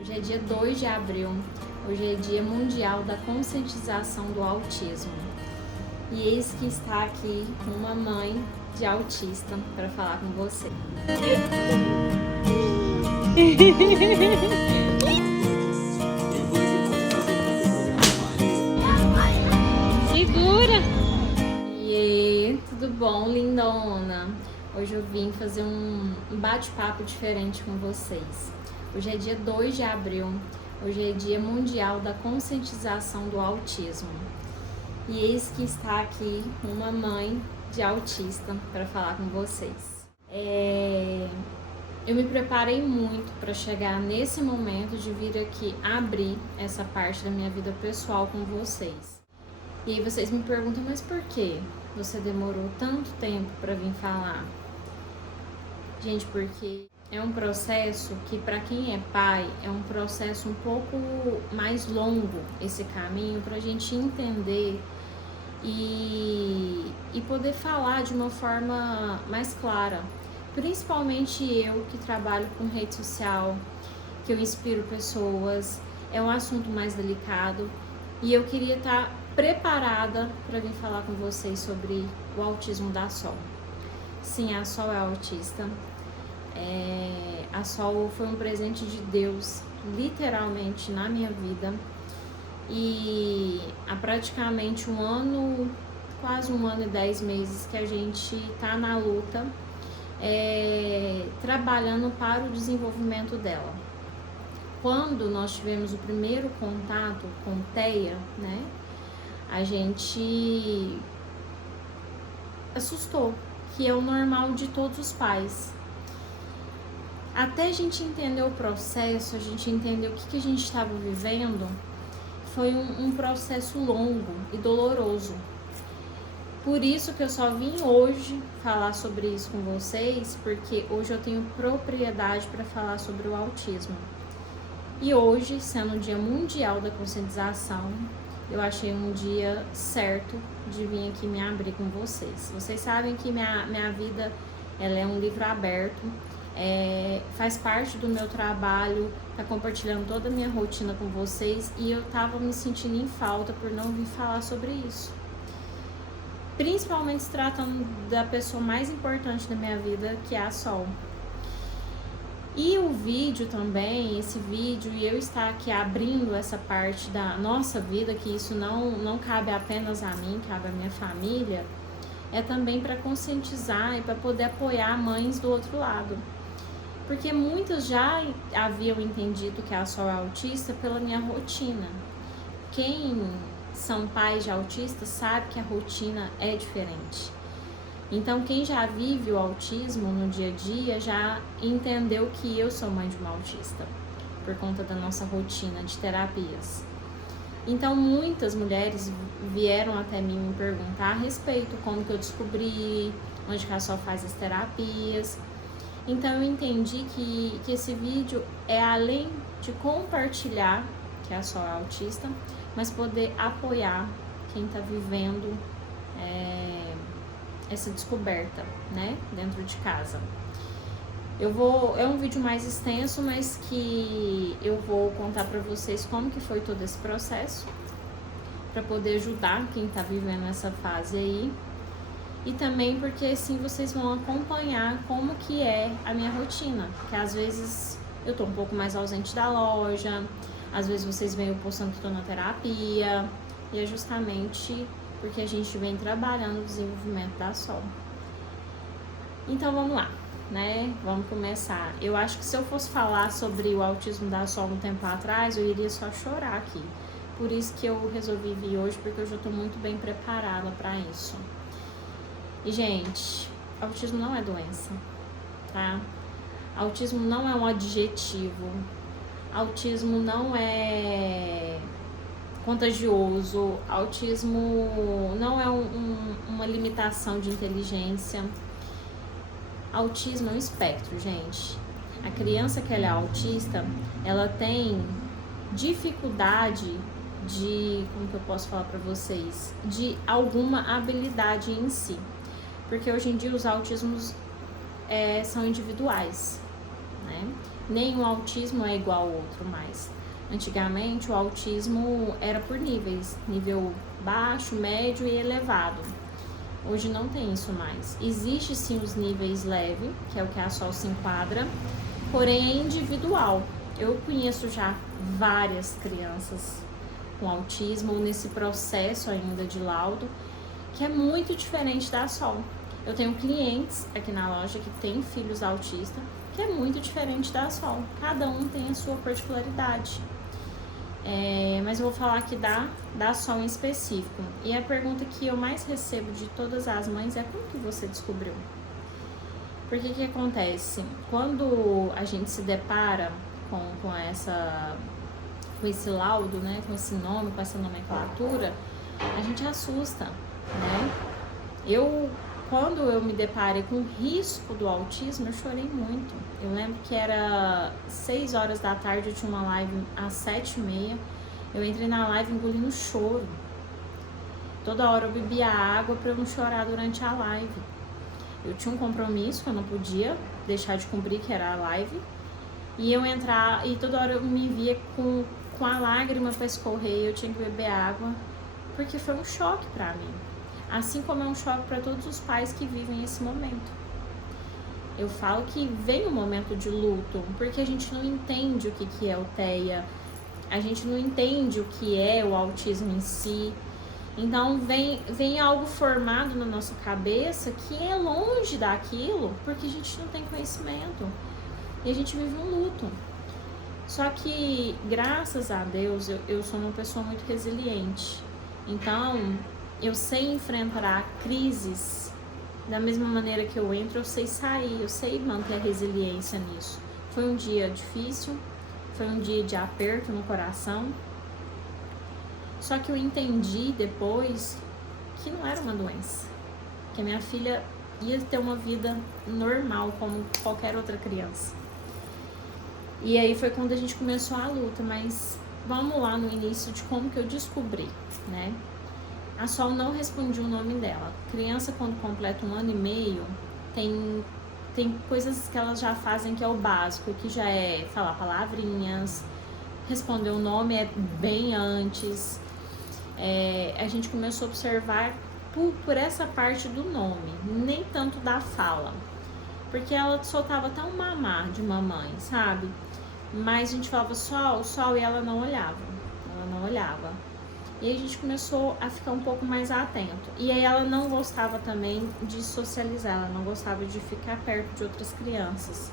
Hoje é dia 2 de abril, hoje é dia mundial da conscientização do autismo. E eis que está aqui uma mãe de autista para falar com você. Segura! E aí, tudo bom, lindona? Hoje eu vim fazer um bate-papo diferente com vocês. Hoje é dia 2 de abril, hoje é dia mundial da conscientização do autismo. E eis que está aqui uma mãe de autista para falar com vocês. Eu me preparei muito para chegar nesse momento de vir aqui abrir essa parte da minha vida pessoal com vocês. E aí vocês me perguntam, mas por que você demorou tanto tempo para vir falar? Gente, porque é um processo que para quem é pai é um processo um pouco mais longo esse caminho para a gente entender e poder falar de uma forma mais clara. Principalmente eu que trabalho com rede social, que eu inspiro pessoas, é um assunto mais delicado e eu queria estar preparada para vir falar com vocês sobre o autismo da Sol. Sim, a Sol é autista. A Sol foi um presente de Deus, literalmente, na minha vida. E há praticamente um ano, quase 1 ano e 10 meses que a gente está na luta, trabalhando para o desenvolvimento dela. Quando nós tivemos o primeiro contato com TEA, né, a gente assustou, que é o normal de todos os pais. Até a gente entender o processo, a gente entender o que a gente estava vivendo, foi um processo longo e doloroso. Por isso que eu só vim hoje falar sobre isso com vocês, porque hoje eu tenho propriedade para falar sobre o autismo. E hoje, sendo o Dia Mundial da Conscientização, eu achei um dia certo de vir aqui me abrir com vocês. Vocês sabem que minha vida ela é um livro aberto, faz parte do meu trabalho, tá compartilhando toda a minha rotina com vocês e eu tava me sentindo em falta por não vir falar sobre isso. Principalmente se tratando da pessoa mais importante da minha vida, que é a Sol. E o vídeo também, esse vídeo, e eu estar aqui abrindo essa parte da nossa vida, que isso não cabe apenas a mim, cabe à minha família, é também para conscientizar e para poder apoiar mães do outro lado. Porque muitos já haviam entendido que a Sol é autista pela minha rotina. Quem são pais de autistas sabe que a rotina é diferente. Então, quem já vive o autismo no dia a dia já entendeu que eu sou mãe de uma autista, por conta da nossa rotina de terapias. Então, muitas mulheres vieram até mim me perguntar a respeito, como que eu descobri, onde que a Sol faz as terapias. Então, eu entendi que esse vídeo é além de compartilhar que a Sol é autista, mas poder apoiar quem está vivendo essa descoberta, né, dentro de casa. É um vídeo mais extenso, mas que eu vou contar para vocês como que foi todo esse processo, para poder ajudar quem está vivendo essa fase aí. E também porque assim vocês vão acompanhar como que é a minha rotina, que às vezes eu tô um pouco mais ausente da loja, às vezes vocês veem eu postando que tô na terapia, e é justamente porque a gente vem trabalhando o desenvolvimento da Sol. Então vamos lá, né? Vamos começar. Eu acho que se eu fosse falar sobre o autismo da Sol um tempo atrás, eu iria só chorar aqui. Por isso que eu resolvi vir hoje, porque eu já tô muito bem preparada para isso. E, gente, autismo não é doença, tá? Autismo não é um adjetivo. Autismo não é contagioso. Autismo não é uma limitação de inteligência. Autismo é um espectro, gente. A criança que ela é autista, ela tem dificuldade de, como que eu posso falar para vocês, de alguma habilidade em si. Porque hoje em dia os autismos são individuais, né? nenhum autismo é igual ao outro mais. Antigamente o autismo era por níveis, nível baixo, médio e elevado. Hoje não tem isso mais. Existe sim os níveis leve, que é o que a Sol se enquadra, porém é individual. Eu conheço já várias crianças com autismo nesse processo ainda de laudo, que é muito diferente da Sol. Eu tenho clientes aqui na loja que têm filhos autistas, que é muito diferente da Sol. Cada um tem a sua particularidade. Mas eu vou falar aqui da Sol em específico. E a pergunta que eu mais recebo de todas as mães é: como que você descobriu? Porque que acontece? Quando a gente se depara com esse laudo, né, com esse nome, com essa nomenclatura, a gente assusta, né? Quando eu me deparei com o risco do autismo, eu chorei muito. Eu lembro que era 6 horas da tarde, eu tinha uma live às 7h30. Eu entrei na live engolindo choro. Toda hora eu bebia água para eu não chorar durante a live. Eu tinha um compromisso que eu não podia deixar de cumprir, que era a live. E eu entrar, e toda hora eu me via com a lágrima para escorrer, eu tinha que beber água, porque foi um choque para mim. Assim como é um choque para todos os pais que vivem esse momento. Eu falo que vem um momento de luto, porque a gente não entende o que é o TEA, a gente não entende o que é o autismo em si. Então vem algo formado na nossa cabeça que é longe daquilo, porque a gente não tem conhecimento. E a gente vive um luto. Só que, graças a Deus, eu sou uma pessoa muito resiliente. Então, eu sei enfrentar crises da mesma maneira que eu entro, eu sei sair, eu sei manter a resiliência nisso. Foi um dia difícil, foi um dia de aperto no coração. Só que eu entendi depois que não era uma doença, que a minha filha ia ter uma vida normal como qualquer outra criança. E aí foi quando a gente começou a luta, mas vamos lá no início de como que eu descobri, né? A Sol não respondia o nome dela. Criança, quando completa 1 ano e meio, tem coisas que elas já fazem que é o básico, que já é falar palavrinhas, responder o nome é bem antes. A gente começou a observar por essa parte do nome, nem tanto da fala. Porque ela soltava até um mamar de mamãe, sabe? Mas a gente falava Sol, Sol, e ela não olhava. E aí a gente começou a ficar um pouco mais atento. E aí ela não gostava também de socializar, ela não gostava de ficar perto de outras crianças.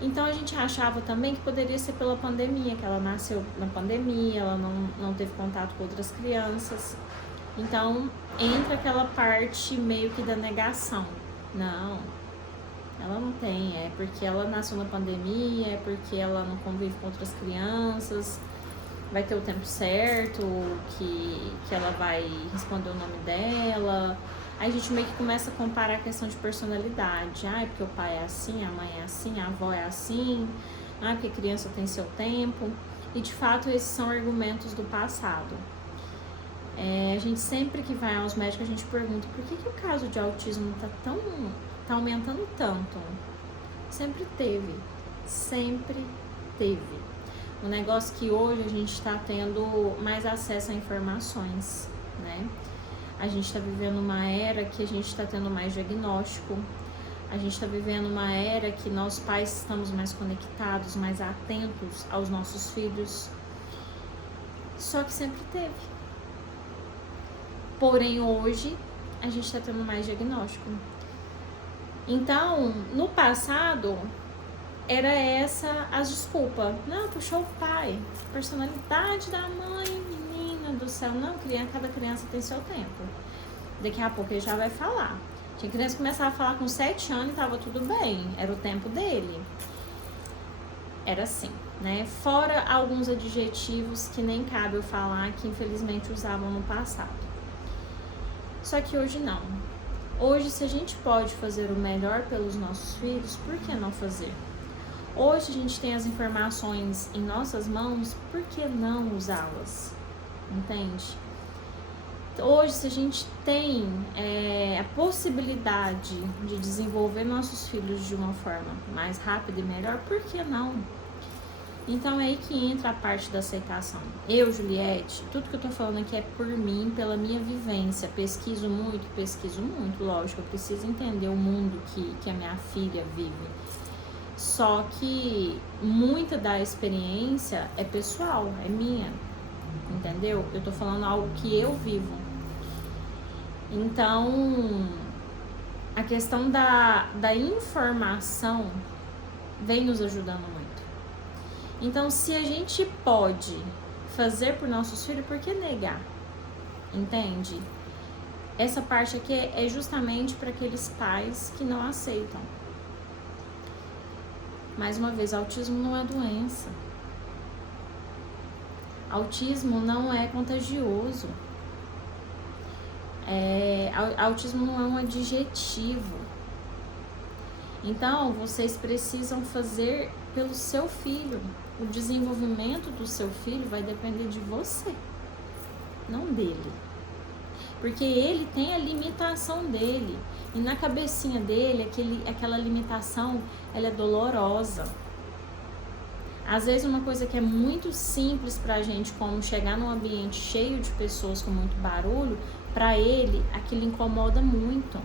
Então a gente achava também que poderia ser pela pandemia, que ela nasceu na pandemia, ela não teve contato com outras crianças. Então entra aquela parte meio que da negação. Não, ela não tem, é porque ela nasceu na pandemia, é porque ela não convive com outras crianças, vai ter o tempo certo, que ela vai responder o nome dela. Aí a gente meio que começa a comparar a questão de personalidade. Ah, é porque o pai é assim, a mãe é assim, a avó é assim. Ah, porque a criança tem seu tempo. E de fato esses são argumentos do passado. A gente sempre que vai aos médicos, a gente pergunta por que o caso de autismo tá aumentando tanto? Sempre teve. O negócio que hoje a gente está tendo mais acesso a informações, né? A gente está vivendo uma era que a gente está tendo mais diagnóstico. A gente está vivendo uma era que nós pais estamos mais conectados, mais atentos aos nossos filhos. Só que sempre teve. Porém, hoje, a gente está tendo mais diagnóstico. Então, no passado, era essa as desculpas. Não, puxou o pai. Personalidade da mãe, menina do céu. Não, cada criança tem seu tempo. Daqui a pouco ele já vai falar. Tinha criança que começava a falar com 7 anos e tava tudo bem. Era o tempo dele. Era assim, né? Fora alguns adjetivos que nem cabe eu falar, que infelizmente usavam no passado. Só que hoje não. Hoje, se a gente pode fazer o melhor pelos nossos filhos, por que não fazer? Hoje a gente tem as informações em nossas mãos, por que não usá-las? Entende? hoje, se a gente tem a possibilidade de desenvolver nossos filhos de uma forma mais rápida e melhor, por que não? Então é aí que entra a parte da aceitação. Eu, Juliette, tudo que eu tô falando aqui é por mim, pela minha vivência. Pesquiso muito, lógico. Eu preciso entender o mundo que a minha filha vive. Só que muita da experiência é pessoal, é minha, entendeu? Eu tô falando algo que eu vivo. Então, a questão da informação vem nos ajudando muito. Então, se a gente pode fazer por nossos filhos, por que negar? Entende? Essa parte aqui é justamente para aqueles pais que não aceitam. Mais uma vez, autismo não é doença. Autismo não é contagioso. Autismo não é um adjetivo. Então, vocês precisam fazer pelo seu filho. O desenvolvimento do seu filho vai depender de você, não dele. Porque ele tem a limitação dele. E na cabecinha dele, aquela limitação, ela é dolorosa. Às vezes uma coisa que é muito simples pra gente, como chegar num ambiente cheio de pessoas com muito barulho, pra ele, aquilo incomoda muito.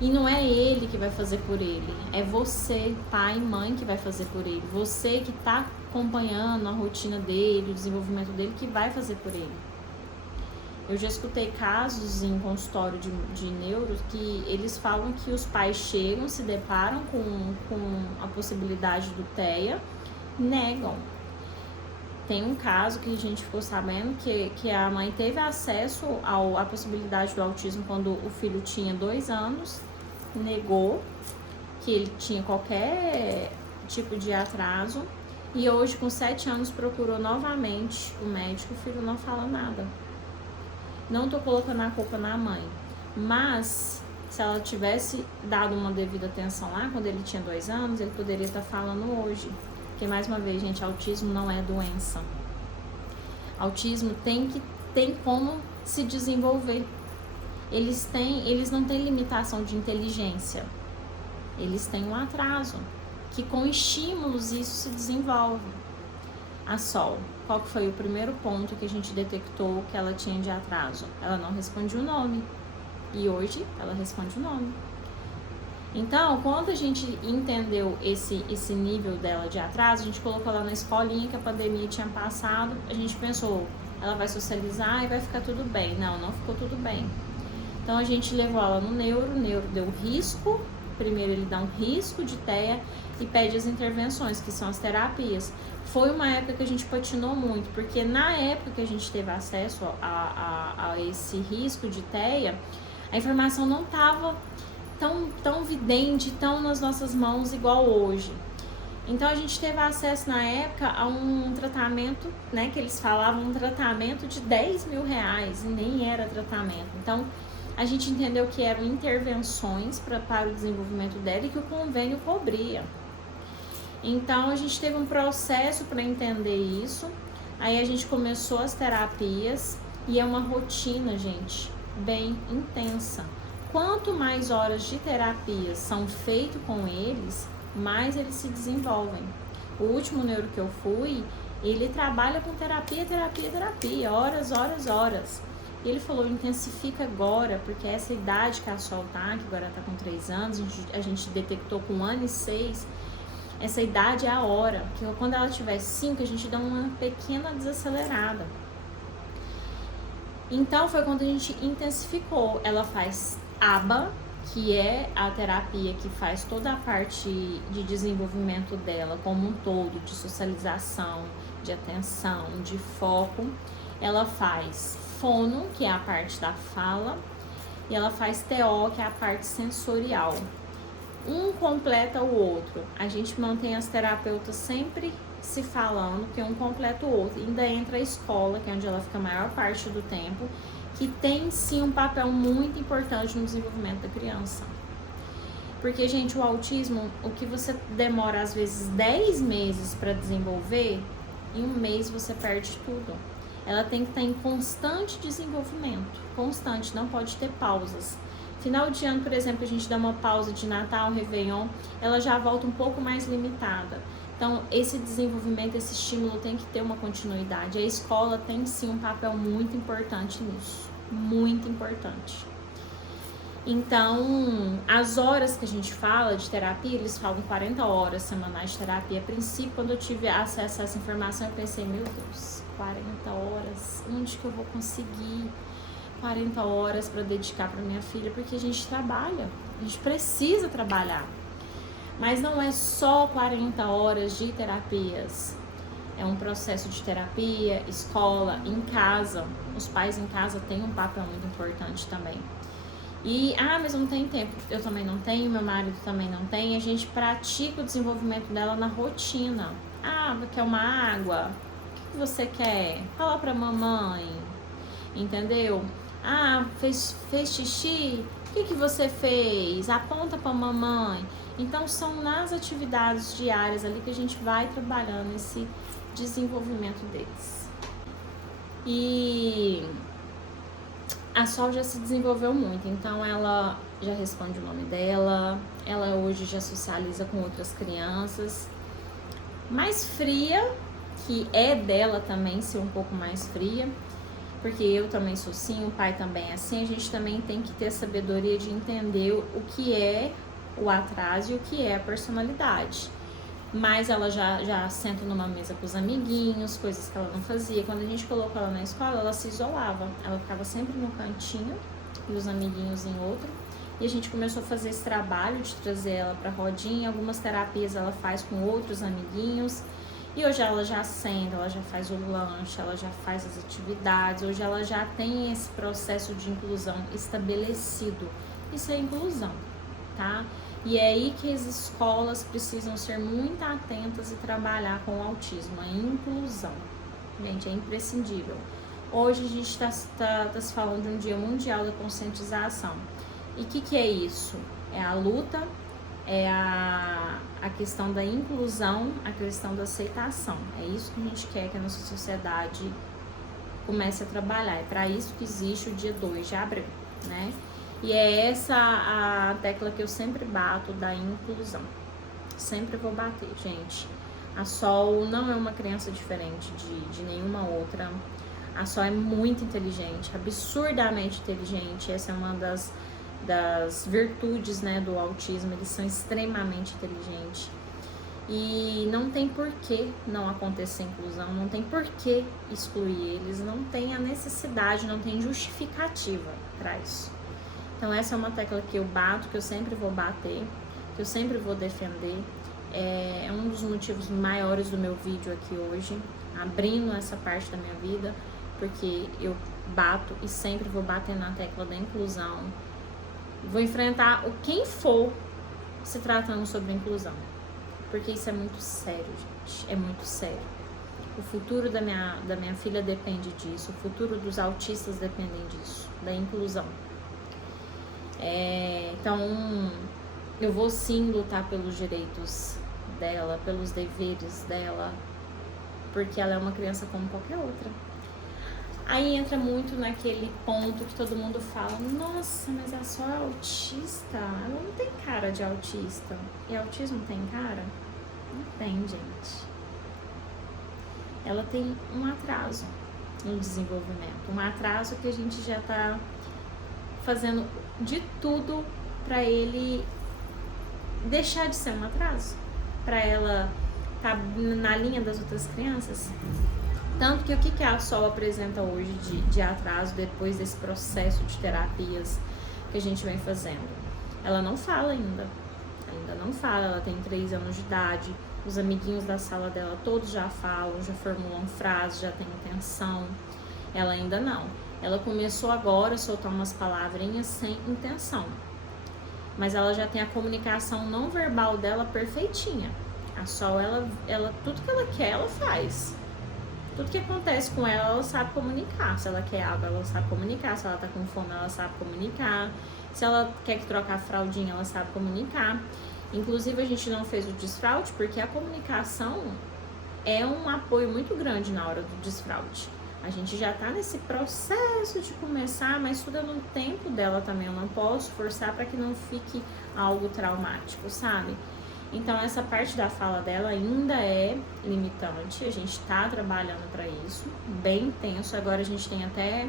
E não é ele que vai fazer por ele, é você, pai e mãe, que vai fazer por ele. Você que tá acompanhando a rotina dele, o desenvolvimento dele, que vai fazer por ele. Eu já escutei casos em consultório de neuros que eles falam que os pais chegam, se deparam com a possibilidade do TEA, negam. Tem um caso que a gente ficou sabendo que a mãe teve acesso à possibilidade do autismo quando o filho tinha 2 anos, negou que ele tinha qualquer tipo de atraso e hoje com 7 anos procurou novamente o médico, o filho não fala nada. Não tô colocando a culpa na mãe, mas se ela tivesse dado uma devida atenção lá quando ele tinha 2 anos, ele poderia estar falando hoje. Porque mais uma vez, gente, autismo não é doença. Autismo tem como se desenvolver. Eles não têm limitação de inteligência. Eles têm um atraso, que com estímulos isso se desenvolve. A Sol, qual que foi o primeiro ponto que a gente detectou que ela tinha de atraso? Ela não respondia o nome. E hoje ela responde o nome. Então, quando a gente entendeu esse nível dela de atraso, a gente colocou ela na escolinha que a pandemia tinha passado, a gente pensou, ela vai socializar e vai ficar tudo bem. Não ficou tudo bem. Então a gente levou ela no neuro, o neuro deu risco, primeiro ele dá um risco de TEA e pede as intervenções, que são as terapias. Foi uma época que a gente patinou muito, porque na época que a gente teve acesso a esse risco de TEA, a informação não estava tão vidente, tão nas nossas mãos igual hoje. Então a gente teve acesso na época a um tratamento, né, que eles falavam um tratamento de 10 mil reais, e nem era tratamento. Então a gente entendeu que eram intervenções para o desenvolvimento dela e que o convênio cobria. Então a gente teve um processo para entender isso, aí a gente começou as terapias e é uma rotina, gente, bem intensa. Quanto mais horas de terapia são feitas com eles, mais eles se desenvolvem. O último neuro que eu fui, ele trabalha com terapia, horas. E ele falou, intensifica agora, porque essa idade que a Sol tá, que agora tá com 3 anos, a gente detectou com 1 ano e 6, essa idade é a hora, que quando ela tiver 5, a gente dá uma pequena desacelerada. Então foi quando a gente intensificou. Ela faz ABA, que é a terapia que faz toda a parte de desenvolvimento dela como um todo, de socialização, de atenção, de foco. Ela faz fono, que é a parte da fala, e ela faz TO, que é a parte sensorial. Um completa o outro. A gente mantém as terapeutas sempre se falando, que um completa o outro. Ainda entra a escola, que é onde ela fica a maior parte do tempo, que tem sim um papel muito importante no desenvolvimento da criança. Porque, gente, o autismo, o que você demora às vezes 10 meses para desenvolver, em 1 mês você perde tudo. ela tem que estar em constante desenvolvimento, constante, não pode ter pausas. Final de ano, por exemplo, a gente dá uma pausa de Natal, Réveillon, ela já volta um pouco mais limitada. Então, esse desenvolvimento, esse estímulo tem que ter uma continuidade. A escola tem sim um papel muito importante nisso, muito importante. Então, as horas que a gente fala de terapia, eles falam 40 horas semanais de terapia. A princípio, quando eu tive acesso a essa informação, eu pensei, meu Deus, 40 horas, onde que eu vou conseguir 40 horas para dedicar para minha filha? Porque a gente trabalha, a gente precisa trabalhar. Mas não é só 40 horas de terapias. É um processo de terapia, escola, em casa. Os pais em casa têm um papel muito importante também. E, mas eu não tenho tempo. Eu também não tenho, meu marido também não tem. A gente pratica o desenvolvimento dela na rotina. Quer uma água? O que você quer? Fala pra mamãe. Entendeu? Fez xixi? O que você fez? Aponta pra mamãe. Então, são nas atividades diárias ali que a gente vai trabalhando esse desenvolvimento deles. E a Sol já se desenvolveu muito, então ela já responde o nome dela, ela hoje já socializa com outras crianças. Mais fria, que é dela também ser um pouco mais fria, porque eu também sou assim, o pai também é assim. A gente também tem que ter a sabedoria de entender o que é o atraso e o que é a personalidade. Mas ela já senta numa mesa com os amiguinhos, coisas que ela não fazia. Quando a gente colocou ela na escola, ela se isolava. Ela ficava sempre no cantinho e os amiguinhos em outro. E a gente começou a fazer esse trabalho de trazer ela pra rodinha. Algumas terapias ela faz com outros amiguinhos. E hoje ela já senta, ela já faz o lanche, ela já faz as atividades. Hoje ela já tem esse processo de inclusão estabelecido. Isso é inclusão, tá? E é aí que as escolas precisam ser muito atentas e trabalhar com o autismo, a inclusão. Gente, é imprescindível. Hoje a gente está se falando de um Dia Mundial da Conscientização. E o que é isso? É a luta, é a questão da inclusão, a questão da aceitação. É isso que a gente quer que a nossa sociedade comece a trabalhar. É para isso que existe o dia 2 de abril, né? E é essa a tecla que eu sempre bato da inclusão. Sempre vou bater, gente. A Sol não é uma criança diferente de nenhuma outra. A Sol é muito inteligente, absurdamente inteligente. Essa é uma das virtudes, né, do autismo. Eles são extremamente inteligentes. E não tem por que não acontecer inclusão, não tem por que excluir eles, não tem a necessidade, não tem justificativa para isso. Então essa é uma tecla que eu bato, que eu sempre vou bater, que eu sempre vou defender. É um dos motivos maiores do meu vídeo aqui hoje, abrindo essa parte da minha vida, porque eu bato e sempre vou bater na tecla da inclusão. Vou enfrentar quem for se tratando sobre inclusão, porque isso é muito sério, gente, é muito sério. O futuro da minha filha depende disso, o futuro dos autistas dependem disso, da inclusão. Então, eu vou sim lutar pelos direitos dela, pelos deveres dela, porque ela é uma criança como qualquer outra. Aí entra muito naquele ponto que todo mundo fala, nossa, mas ela só é autista, ela não tem cara de autista. E autismo tem cara? Não tem, gente. Ela tem um atraso no desenvolvimento, um atraso que a gente já tá fazendo de tudo para ele deixar de ser um atraso, para ela tá na linha das outras crianças. Tanto que o que a Sol apresenta hoje de atraso depois desse processo de terapias que a gente vem fazendo? Ela não fala ainda não fala, ela tem 3 anos de idade, os amiguinhos da sala dela todos já falam, já formulam frases, já tem intenção. Ela ainda não. Ela começou agora a soltar umas palavrinhas sem intenção, mas ela já tem a comunicação não verbal dela perfeitinha. A Sol, ela tudo que ela quer, ela faz. Tudo que acontece com ela, ela sabe comunicar. Se ela quer água, ela sabe comunicar. Se ela tá com fome, ela sabe comunicar. Se ela quer que trocar a fraldinha, ela sabe comunicar. Inclusive, a gente não fez o desfraude porque a comunicação é um apoio muito grande na hora do desfraude. A gente já tá nesse processo de começar, mas tudo é no tempo dela também. Eu não posso forçar para que não fique algo traumático, sabe? Então essa parte da fala dela ainda é limitante. A gente tá trabalhando para isso, bem intenso. Agora a gente tem até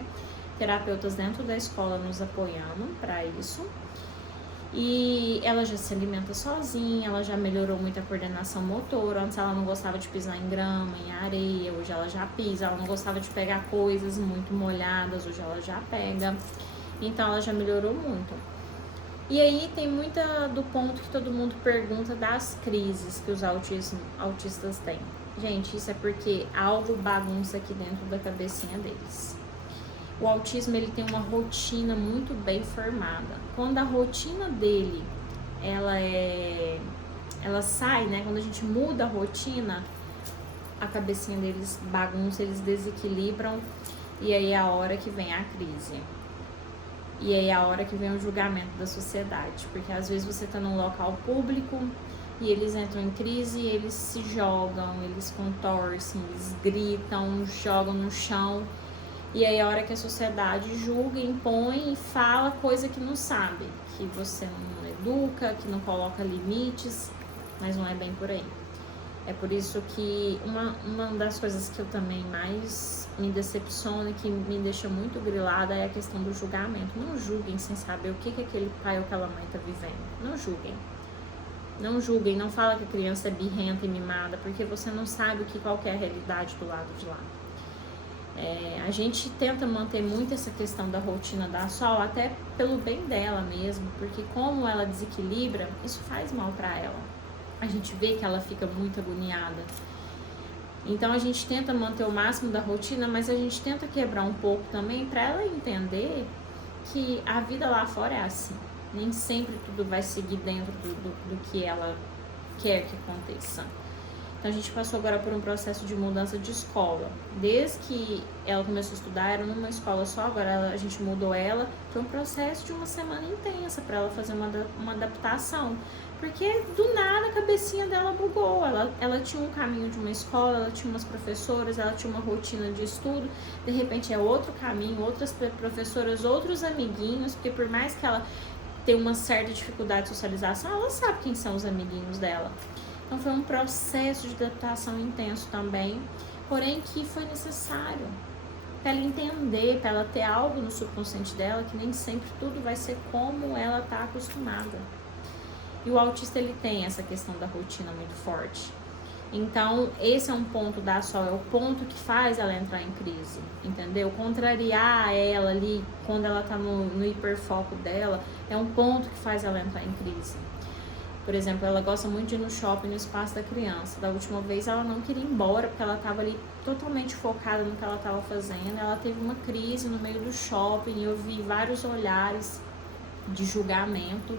terapeutas dentro da escola nos apoiando para isso. E ela já se alimenta sozinha, ela já melhorou muito a coordenação motora. Antes ela não gostava de pisar em grama, em areia, hoje ela já pisa. Ela não gostava de pegar coisas muito molhadas, hoje ela já pega. Então ela já melhorou muito. E aí tem muita do ponto que todo mundo pergunta das crises que os autistas têm. Gente, isso é porque algo bagunça aqui dentro da cabecinha deles. O autismo, ele tem uma rotina muito bem formada. Quando a rotina dele, ela sai, né? Quando a gente muda a rotina, a cabecinha deles bagunça, eles desequilibram, e aí é a hora que vem a crise. E aí é a hora que vem o julgamento da sociedade, porque às vezes você tá num local público e eles entram em crise, e eles se jogam, eles contorcem, eles gritam, jogam no chão. E aí a hora que a sociedade julga, impõe e fala coisa que não sabe, que você não educa, que não coloca limites, mas não é bem por aí. É por isso que uma das coisas que eu também mais me decepciona e que me deixa muito grilada é a questão do julgamento. Não julguem sem saber o que aquele pai ou aquela mãe tá vivendo. Não julguem. Não julguem, não fala que a criança é birrenta e mimada, porque você não sabe qual que é a realidade do lado de lá. A gente tenta manter muito essa questão da rotina da Sol, até pelo bem dela mesmo, porque como ela desequilibra, isso faz mal para ela. A gente vê que ela fica muito agoniada. Então a gente tenta manter o máximo da rotina, mas a gente tenta quebrar um pouco também para ela entender que a vida lá fora é assim. Nem sempre tudo vai seguir dentro do que ela quer que aconteça. Então a gente passou agora por um processo de mudança de escola. Desde que ela começou a estudar, era numa escola só, agora a gente mudou ela. Foi um processo de uma semana intensa para ela fazer uma adaptação. Porque do nada a cabecinha dela bugou. Ela tinha um caminho de uma escola, ela tinha umas professoras, ela tinha uma rotina de estudo. De repente é outro caminho, outras professoras, outros amiguinhos. Porque por mais que ela tenha uma certa dificuldade de socialização, ela sabe quem são os amiguinhos dela. Então foi um processo de adaptação intenso também, porém que foi necessário para ela entender, para ela ter algo no subconsciente dela que nem sempre tudo vai ser como ela está acostumada. E o autista, ele tem essa questão da rotina muito forte. Então esse é um ponto da Sol, é o ponto que faz ela entrar em crise, entendeu? Contrariar ela ali quando ela está no hiperfoco dela é um ponto que faz ela entrar em crise. Por exemplo, ela gosta muito de ir no shopping, no espaço da criança. Da última vez ela não queria ir embora, porque ela estava ali totalmente focada no que ela estava fazendo. Ela teve uma crise no meio do shopping, e eu vi vários olhares de julgamento.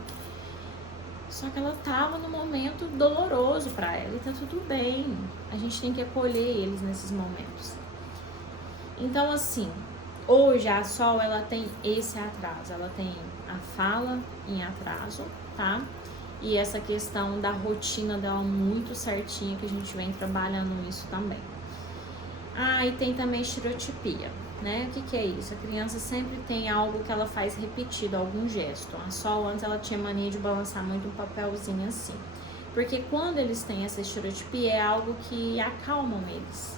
Só que ela estava num momento doloroso para ela, e tá tudo bem. A gente tem que acolher eles nesses momentos. Então, assim, hoje a Sol, ela tem esse atraso. Ela tem a fala em atraso, tá? E essa questão da rotina dela muito certinha, que a gente vem trabalhando isso também. E tem também estereotipia, né? O que é isso? A criança sempre tem algo que ela faz repetido, algum gesto. A Sol, antes, ela tinha mania de balançar muito um papelzinho assim. Porque quando eles têm essa estereotipia, é algo que acalmam eles.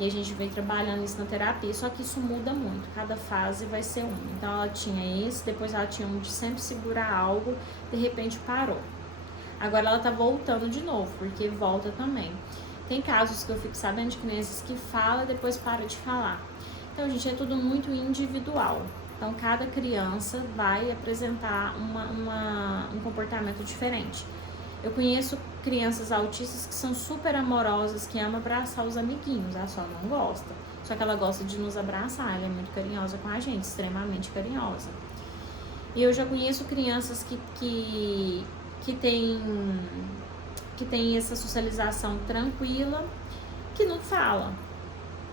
E a gente vem trabalhando isso na terapia, só que isso muda muito. Cada fase vai ser um. Então ela tinha esse, depois ela tinha um de sempre segurar algo, de repente parou. Agora ela tá voltando de novo, porque volta também. Tem casos que eu fico sabendo de crianças que falam e depois para de falar. Então, gente, é tudo muito individual. Então, cada criança vai apresentar um comportamento diferente. Eu conheço crianças autistas que são super amorosas, que amam abraçar os amiguinhos. A Sol não gosta. Só que ela gosta de nos abraçar, ela é muito carinhosa com a gente, extremamente carinhosa. E eu já conheço crianças que tem essa socialização tranquila, que não fala,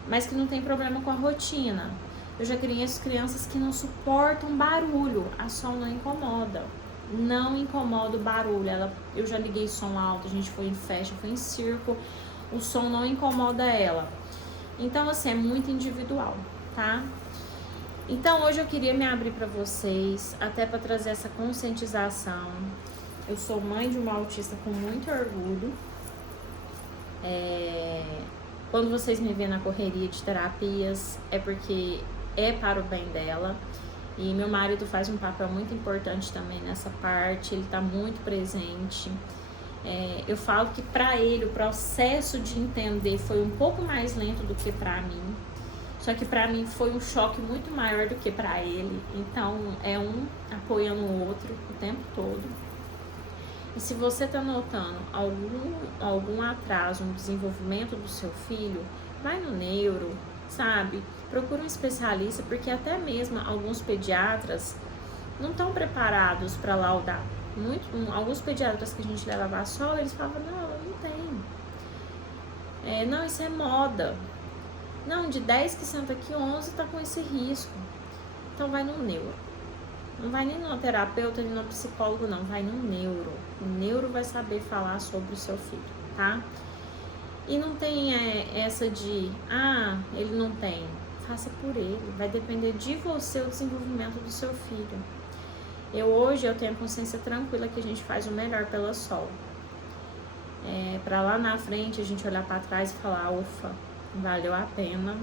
mas que não tem problema com a rotina. Eu já conheço crianças que não suportam barulho, a Sol não incomoda. Não incomoda o barulho. Eu já liguei som alto, a gente foi em festa, foi em circo, o som não incomoda ela. Então, assim, é muito individual, tá? Então, hoje eu queria me abrir para vocês, até para trazer essa conscientização. Eu sou mãe de uma autista com muito orgulho. Quando vocês me veem na correria de terapias, é porque é para o bem dela. E meu marido faz um papel muito importante também nessa parte, ele tá muito presente. Eu falo que para ele o processo de entender foi um pouco mais lento do que para mim. Só que para mim foi um choque muito maior do que para ele. Então é um apoiando o outro o tempo todo. E se você tá notando algum atraso no desenvolvimento do seu filho, vai no neuro, sabe? Procura um especialista, porque até mesmo alguns pediatras não estão preparados para laudar. Alguns pediatras que a gente leva a sola, eles falam, não tem. Não, isso é moda. Não, de 10 que senta aqui, 11 tá com esse risco. Então vai no neuro. Não vai nem no terapeuta, nem no psicólogo, não. Vai no neuro. O neuro vai saber falar sobre o seu filho, tá? E não tem essa de, ele não tem. Faça por ele. Vai depender de você o desenvolvimento do seu filho. Hoje eu tenho a consciência tranquila que a gente faz o melhor pela Sol. Pra lá na frente a gente olhar pra trás e falar, ufa, valeu a pena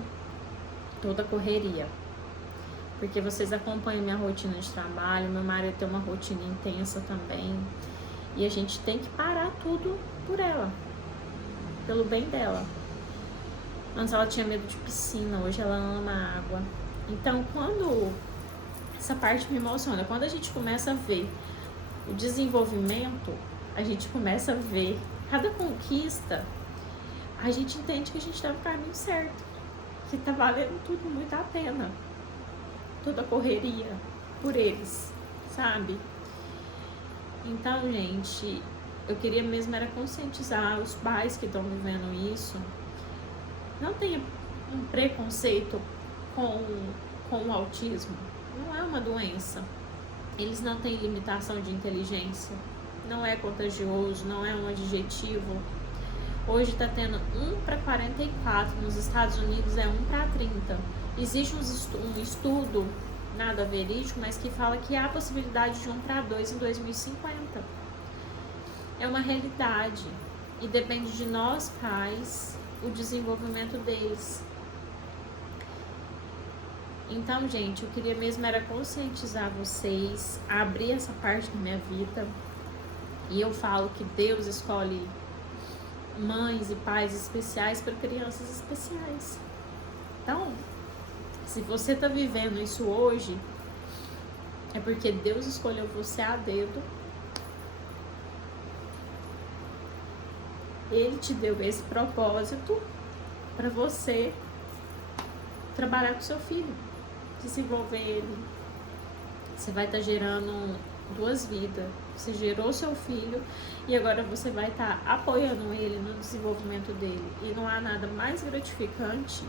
toda a correria. Porque vocês acompanham minha rotina de trabalho, meu marido tem uma rotina intensa também. E a gente tem que parar tudo por ela, pelo bem dela. Antes ela tinha medo de piscina, hoje ela ama a água. Então, quando essa parte me emociona, quando a gente começa a ver o desenvolvimento, a gente começa a ver cada conquista, a gente entende que a gente está no caminho certo, que tá valendo tudo muito a pena. Toda a correria por eles, sabe? Então, gente, eu queria mesmo era conscientizar os pais que estão vivendo isso. Não tenha um preconceito com o autismo. Não é uma doença. Eles não têm limitação de inteligência. Não é contagioso, não é um adjetivo. Hoje está tendo 1 para 44, nos Estados Unidos é 1 para 30. Existe um estudo, nada verídico, mas que fala que há a possibilidade de 1 para 2 em 2050. É uma realidade e depende de nós pais o desenvolvimento deles. Então, gente, eu queria mesmo era conscientizar vocês, abrir essa parte da minha vida. E eu falo que Deus escolhe mães e pais especiais para crianças especiais. Então, se você tá vivendo isso hoje, é porque Deus escolheu você a dedo. Ele te deu esse propósito para você trabalhar com seu filho, desenvolver ele. Você vai estar gerando 2 vidas. Você gerou seu filho e agora você vai estar apoiando ele no desenvolvimento dele. E não há nada mais gratificante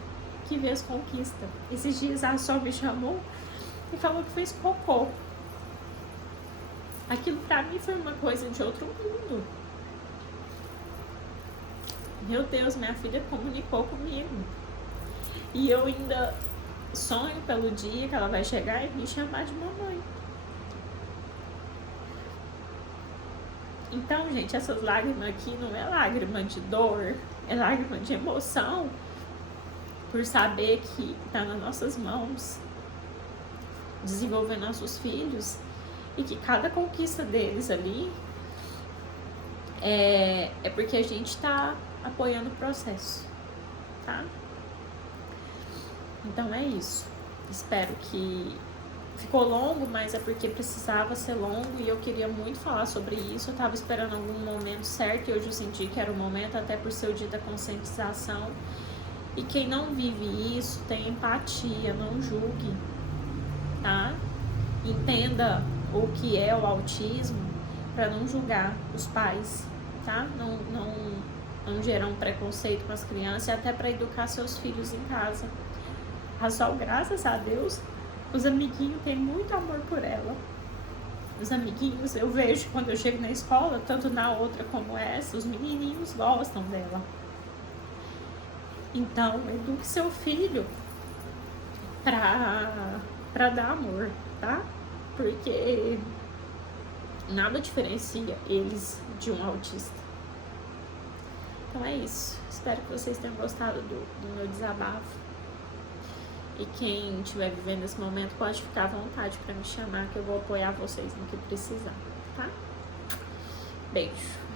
que ver as conquistas. Esses dias a Sol me chamou e falou que fez cocô. Aquilo pra mim foi uma coisa de outro mundo. Meu Deus, minha filha comunicou comigo. E eu ainda sonho pelo dia que ela vai chegar e me chamar de mamãe. Então, gente, essas lágrimas aqui não é lágrima de dor, é lágrima de emoção por saber que está nas nossas mãos desenvolver nossos filhos e que cada conquista deles ali é porque a gente está apoiando o processo, tá? Então é isso. Espero que ficou longo, mas é porque precisava ser longo e eu queria muito falar sobre isso. Eu tava esperando algum momento certo e hoje eu senti que era o momento, até por ser o dia da conscientização. E quem não vive isso, tem empatia, não julgue, tá? Entenda o que é o autismo para não julgar os pais, tá? Não gerar um preconceito com as crianças e até para educar seus filhos em casa. A Sol, graças a Deus, os amiguinhos têm muito amor por ela. Os amiguinhos, eu vejo quando eu chego na escola, tanto na outra como essa, os menininhos gostam dela. Então, eduque seu filho pra dar amor, tá? Porque nada diferencia eles de um autista. Então é isso. Espero que vocês tenham gostado do meu desabafo. E quem estiver vivendo esse momento pode ficar à vontade para me chamar, que eu vou apoiar vocês no que precisar, tá? Beijo.